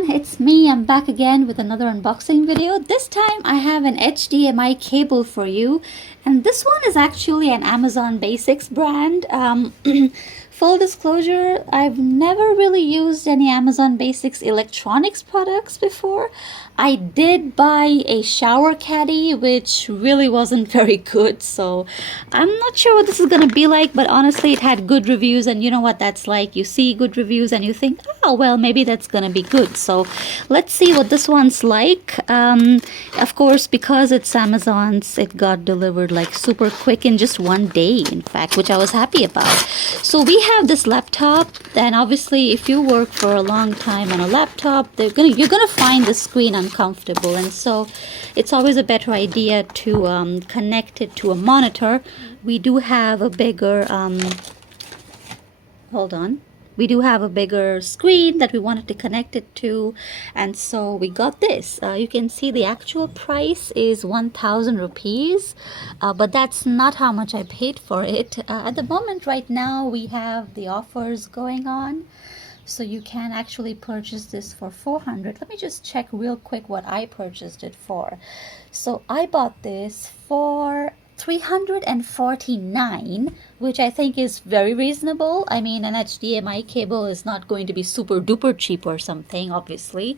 everyone, it's me. I'm back again with another unboxing video. This time I have an HDMI cable for you, and this one is actually an Amazon Basics brand. Full disclosure, I've never really used any Amazon Basics electronics products before. I did buy a shower caddy, which really wasn't very good, so I'm not sure what this is gonna be like, but honestly it had good reviews, and you know what that's like. You see good reviews and you think, oh well, maybe that's gonna be good. So let's see what this one's like. Of course, because it's Amazon's, it got delivered like super quick in just one day, in fact, which I was happy about. So we have this laptop, and obviously if you work for a long time on a laptop, you're gonna find the screen uncomfortable, and so it's always a better idea to connect it to a monitor. We do have a bigger we do have a bigger screen that we wanted to connect it to, and so we got this. You can see the actual price is 1,000 rupees, but that's not how much I paid for it. At the moment right now we have the offers going on, so you can actually purchase this for 400. Let me just check real quick what I purchased it for. So I bought this for 349, which I think is very reasonable. I mean, an HDMI cable is not going to be super duper cheap or something, obviously.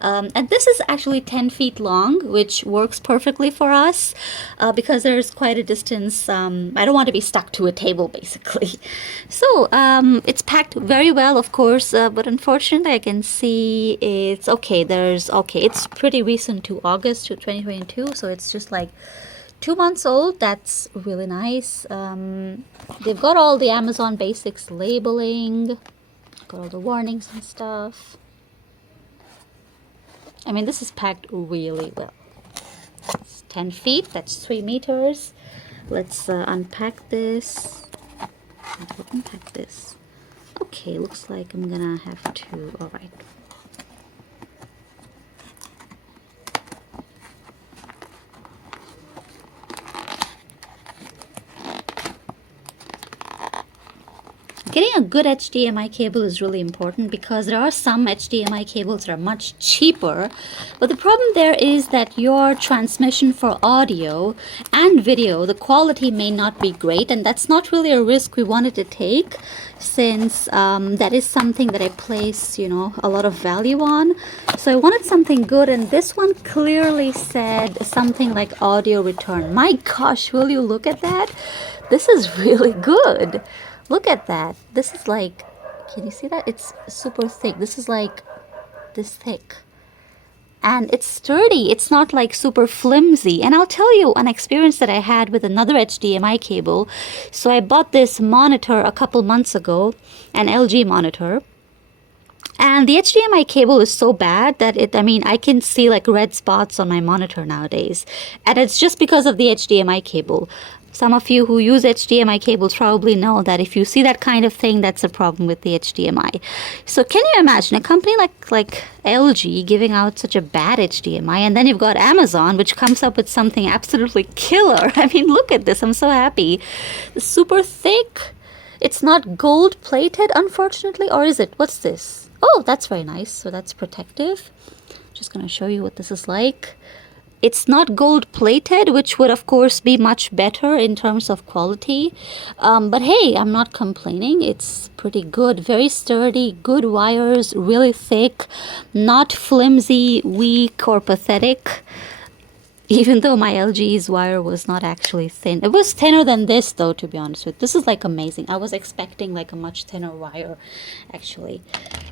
And this is actually 10 feet long, which works perfectly for us because there's quite a distance. I don't want to be stuck to a table, basically. So it's packed very well, of course, but unfortunately I can see it's it's pretty recent to August to 2022, so it's just like 2 months old. That's really nice. They've got all the Amazon Basics labeling, got all the warnings and stuff. I mean, this is packed really well. It's 10 feet, that's 3 meters. Let's unpack this. Unpack this. Okay, looks like I'm gonna have to, all right. Getting a good HDMI cable is really important because there are some HDMI cables that are much cheaper, but the problem there is that your transmission for audio and video, the quality may not be great, and that's not really a risk we wanted to take, since that is something that I place, you know, a lot of value on. So I wanted something good, and this one clearly said something like audio return. My gosh, will you look at that? This is really good. Look at that. This is like, can you see that? It's super thick. This is like this thick. And it's sturdy. It's not like super flimsy. And I'll tell you an experience that I had with another HDMI cable. So I bought this monitor a couple months ago, an LG monitor. And the HDMI cable is so bad that I can see like red spots on my monitor nowadays. And it's just because of the HDMI cable. Some of you who use HDMI cables probably know that if you see that kind of thing, that's a problem with the HDMI. So can you imagine a company like LG giving out such a bad HDMI, and then you've got Amazon, which comes up with something absolutely killer. I mean, look at this. I'm so happy. It's super thick. It's not gold plated, unfortunately, or is it? What's this? Oh, that's very nice. So that's protective. Just going to show you what this is like. It's not gold plated, which would of course be much better in terms of quality. But hey, I'm not complaining. It's pretty good, very sturdy, good wires, really thick, not flimsy, weak, or pathetic. Even though my LG's wire was not actually thin. It was thinner than this though, to be honest with you. This is like amazing. I was expecting like a much thinner wire, actually.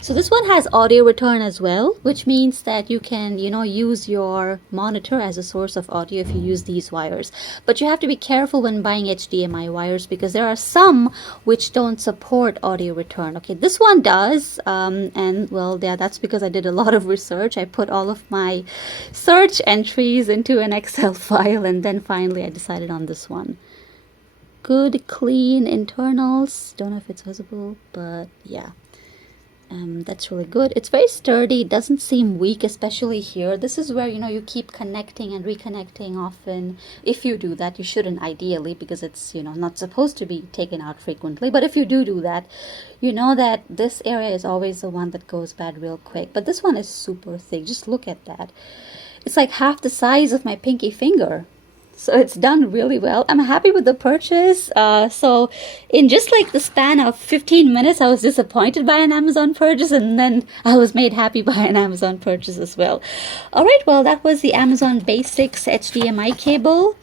So this one has audio return as well, which means that you can, you know, use your monitor as a source of audio if you use these wires. But you have to be careful when buying HDMI wires because there are some which don't support audio return. Okay, this one does, and well, yeah, that's because I did a lot of research. I put all of my search entries into an Excel file, and then finally I decided on this one. Good, clean internals. Don't know if it's visible, but yeah. That's really good. It's very sturdy. It doesn't seem weak, especially here. This is where, you keep connecting and reconnecting often. If you do that, you shouldn't ideally, because it's, not supposed to be taken out frequently. But if you do that, you know that this area is always the one that goes bad real quick. But this one is super thick. Just look at that. It's like half the size of my pinky finger. So it's done really well. I'm happy with the purchase. So in just like the span of 15 minutes, I was disappointed by an Amazon purchase, and then I was made happy by an Amazon purchase as well. All right, well, that was the Amazon Basics HDMI cable.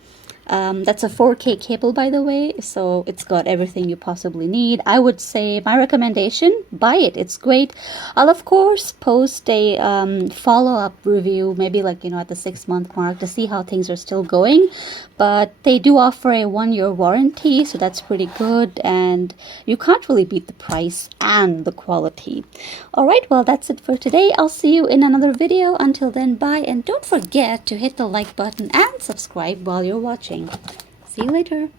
That's a 4K cable, by the way, so it's got everything you possibly need. I would say my recommendation, buy it. It's great. I'll, of course, post a follow-up review, maybe like, at the 6-month mark to see how things are still going. But they do offer a 1-year warranty, so that's pretty good, and you can't really beat the price and the quality. All right, well, that's it for today. I'll see you in another video. Until then, bye, and don't forget to hit the like button and subscribe while you're watching. See you later.